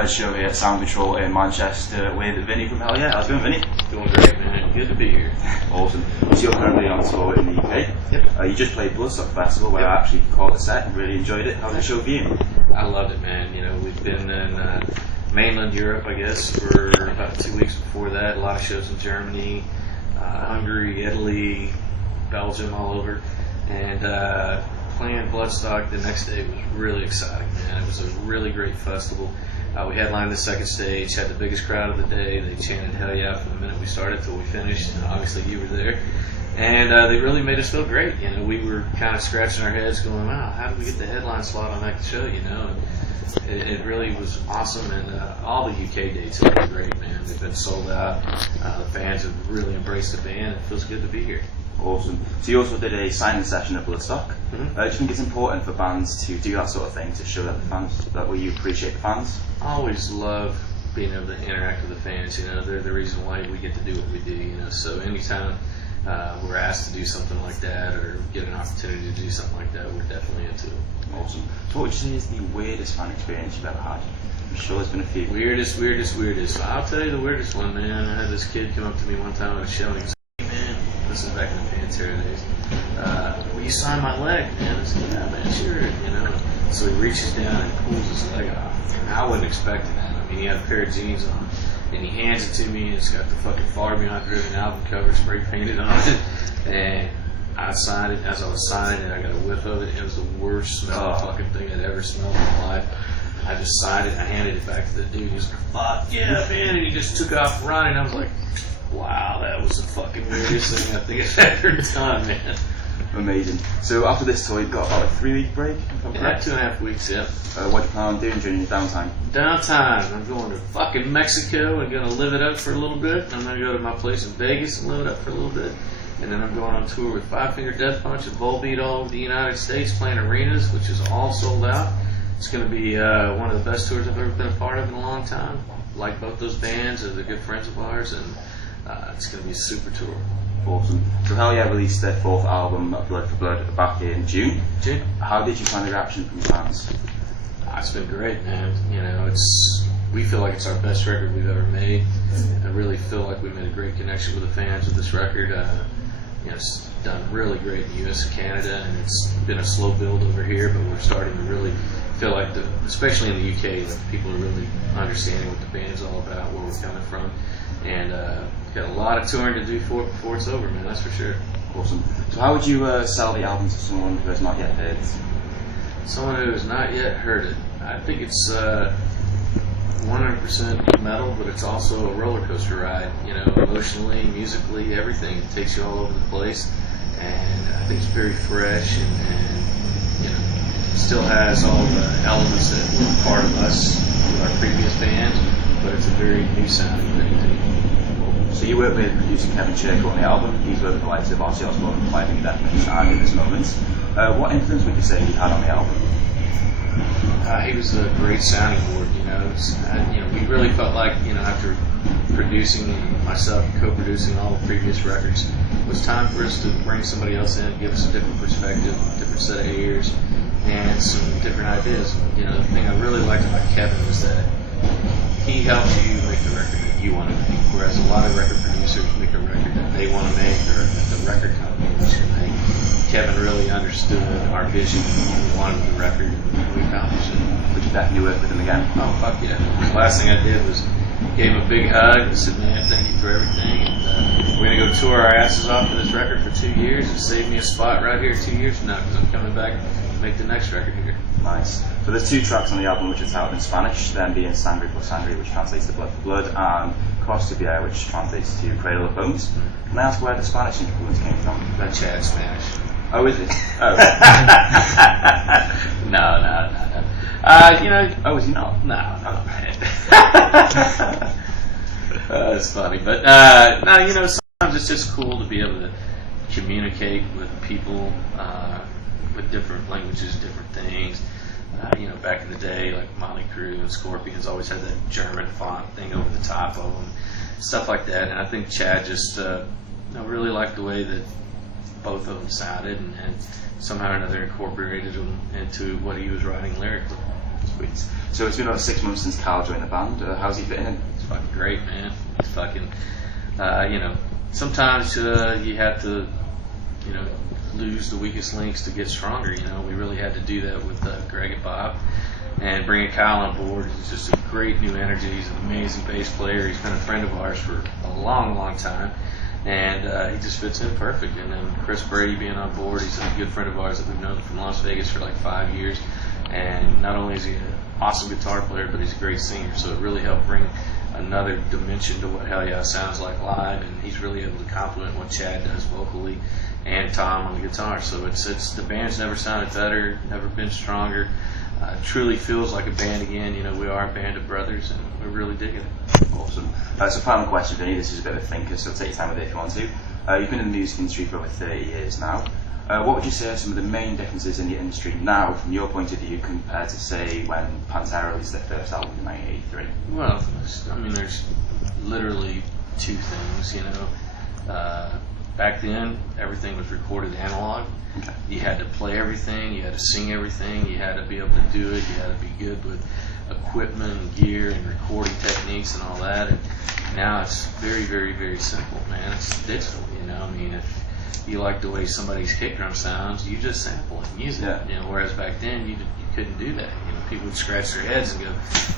Metalhead show here at Sound Control in Manchester with Vinnie from Hell Yeah. How's it going, Vinnie? Doing great, man. Good to be here. Awesome. So you're currently on tour in the UK. Yep. You just played Bloodstock Festival where I actually caught the set and really enjoyed it. How was the show for you? I loved it, man. You know, we've been in mainland Europe, I guess, for about 2 weeks before that. A lot of shows in Germany, Hungary, Italy, Belgium, all over. And playing Bloodstock the next day was really exciting, man. It was a really great festival. We headlined the second stage, had the biggest crowd of the day. They chanted Hell Yeah from the minute we started till we finished. And obviously you were there. And they really made us feel great. You know, we were kind of scratching our heads going, wow, how did we get the headline slot on that show, you know? And it really was awesome. And all the UK dates have been great, man. They've been sold out. The fans have really embraced the band. It feels good to be here. Awesome. So you also did a signing session at Bloodstock. Mm-hmm. Do you think it's important for bands to do that sort of thing to show that the fans, that way you appreciate the fans? I always love being able to interact with the fans. You know, they're the reason why we get to do what we do. You know, so anytime we're asked to do something like that or get an opportunity to do something like that, we're definitely into it. Awesome. So what would you say is the weirdest fan experience you've ever had? I'm sure there's been a few. Weirdest. So I'll tell you the weirdest one, man. I had this kid come up to me one time at a show and he was like, hey, man, this is back in the Pantera days. Will you sign my leg, man? I said, yeah, man, sure. You know. So he reaches down and pulls his leg off. I wasn't expecting that. I mean, he had a pair of jeans on, and he hands it to me, and it's got the fucking Far Beyond Driven album cover spray painted on it. And I signed it. As I was signing it, I got a whiff of it. It was the worst smelling fucking thing I'd ever smelled in my life. I just signed it. I handed it back to the dude. He was like, fuck yeah, man. And he just took off running. I was like, wow, that was the fucking weirdest thing I think I've ever done, man. Amazing. So after this tour, you've got about a 3-week break, if I'm correct? 2.5 weeks, yeah. What do you plan on doing during your downtime? Downtime. I'm going to fucking Mexico and going to live it up for a little bit. I'm going to go to my place in Vegas and live it up for a little bit. And then I'm going on tour with Five Finger Death Punch and Volbeat all over the United States, playing arenas, which is all sold out. It's going to be one of the best tours I've ever been a part of in a long time. Like both those bands, they're good friends of ours, and it's going to be a super tour. Awesome. So Hell Yeah released their 4th album, Blood for Blood, back in June. How did you find the reaction from the fans? It's been great, man. You know, we feel like it's our best record we've ever made. I really feel like we made a great connection with the fans with this record. You know, it's done really great in the U.S. and Canada, and it's been a slow build over here, but we're starting to really feel like, especially in the UK, like people are really understanding what the band's all about, where we're coming from, and got a lot of touring to do before it's over, man. That's for sure. Awesome. So how would you sell the album to someone who has not yet heard it? Someone who has not yet heard it. I think it's 100% metal, but it's also a roller coaster ride. You know, emotionally, musically, everything. It takes you all over the place, and I think it's very fresh and you know, still has all the elements that were part of us with our previous bands, but it's a very new sounding thing to me. So you work with producer Kevin Churchill on the album. He's worked with the likes of Ozzy Osbourne and Five Finger Death Punch and in this moment. What influence would you say he had on the album? He was a great sounding board, you know. We really felt like, you know, after producing and myself co-producing all the previous records, it was time for us to bring somebody else in, give us a different perspective, a different set of ears, and some different ideas. You know, the thing I really liked about Kevin was that he helps you make the record that you want to make, whereas a lot of record producers make a record that they want to make or that the record company wants to make. Kevin really understood our vision and what we wanted with the record, and we accomplished it. Would you definitely work with him again? Oh, fuck yeah. The last thing I did was gave him a big hug and said, man, thank you for everything. And we're going to go tour our asses off for this record for 2 years and save me a spot right here 2 years from now because I'm coming back to make the next record here. Nice. So there's 2 tracks on the album which are titled in Spanish, them being Sangre por Sangre, which translates to Blood for Blood, and Cross to Bear, which translates to Cradle of Bones. Can I ask where the Spanish influence came from? That Chad's Spanish. Oh, is it? Oh. No. You know. Oh, is he not? No, man. It's funny, but no, you know, sometimes it's just cool to be able to communicate with people with different languages, different things. You know, back in the day, like Motley Crue and Scorpions always had that German font thing over the top of them, stuff like that. And I think Chad just really liked the way that both of them sounded, and somehow or another incorporated them into what he was writing lyrically. Sweet. So it's been about 6 months since Carl joined the band. How's he fitting in? It's fucking great, man. It's fucking, sometimes you have to, lose the weakest links to get stronger. We really had to do that with Greg and Bob. And bringing Kyle on board is just a great new energy. He's an amazing bass player. He's been a friend of ours for a long, long time. And he just fits in perfect. And then Chris Brady being on board, he's a good friend of ours that we've known from Las Vegas for like 5 years. And not only is he an awesome guitar player, but he's a great singer. So it really helped bring another dimension to what Hell Yeah sounds like live. And he's really able to complement what Chad does vocally and Tom on the guitar. So it's the band's never sounded better, never been stronger. Truly feels like a band again. We are a band of brothers, and we're really digging it. Awesome. So final question, Vinnie. This is a bit of a thinker, so take your time with it if you want to. You've been in the music industry for over 30 years now. What would you say are some of the main differences in the industry now, from your point of view, compared to, say, when Pantera released their first album in 1983? Well, there's literally two things, Back then, everything was recorded analog. Okay. You had to play everything, you had to sing everything, you had to be able to do it, you had to be good with equipment and gear and recording techniques and all that. And now it's very, very, very simple, man. It's digital, If you like the way somebody's kick drum sounds, you just sample it and use it. Yeah. Whereas back then, you couldn't do that. People would scratch their heads and go,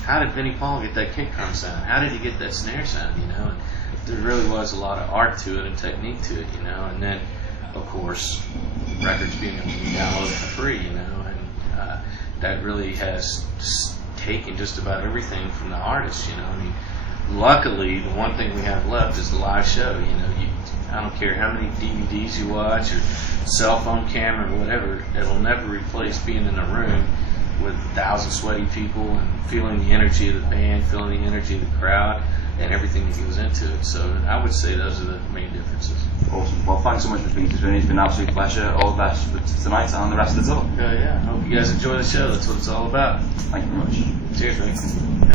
how did Vinnie Paul get that kick drum sound? How did he get that snare sound, And there really was a lot of art to it and technique to it, And then, of course, records being able to be downloaded for free, and that really has taken just about everything from the artist, Luckily, the one thing we have left is the live show. I don't care how many DVDs you watch or cell phone camera or whatever, it'll never replace being in a room with 1,000 sweaty people and feeling the energy of the band, feeling the energy of the crowd, and everything that goes into it. So I would say those are the main differences. Awesome. Well, thanks so much for being with me. It's been an absolute pleasure. All the best for tonight and the rest of the tour. Yeah. I hope you guys enjoy the show. That's what it's all about. Thank you very much. Cheers, man.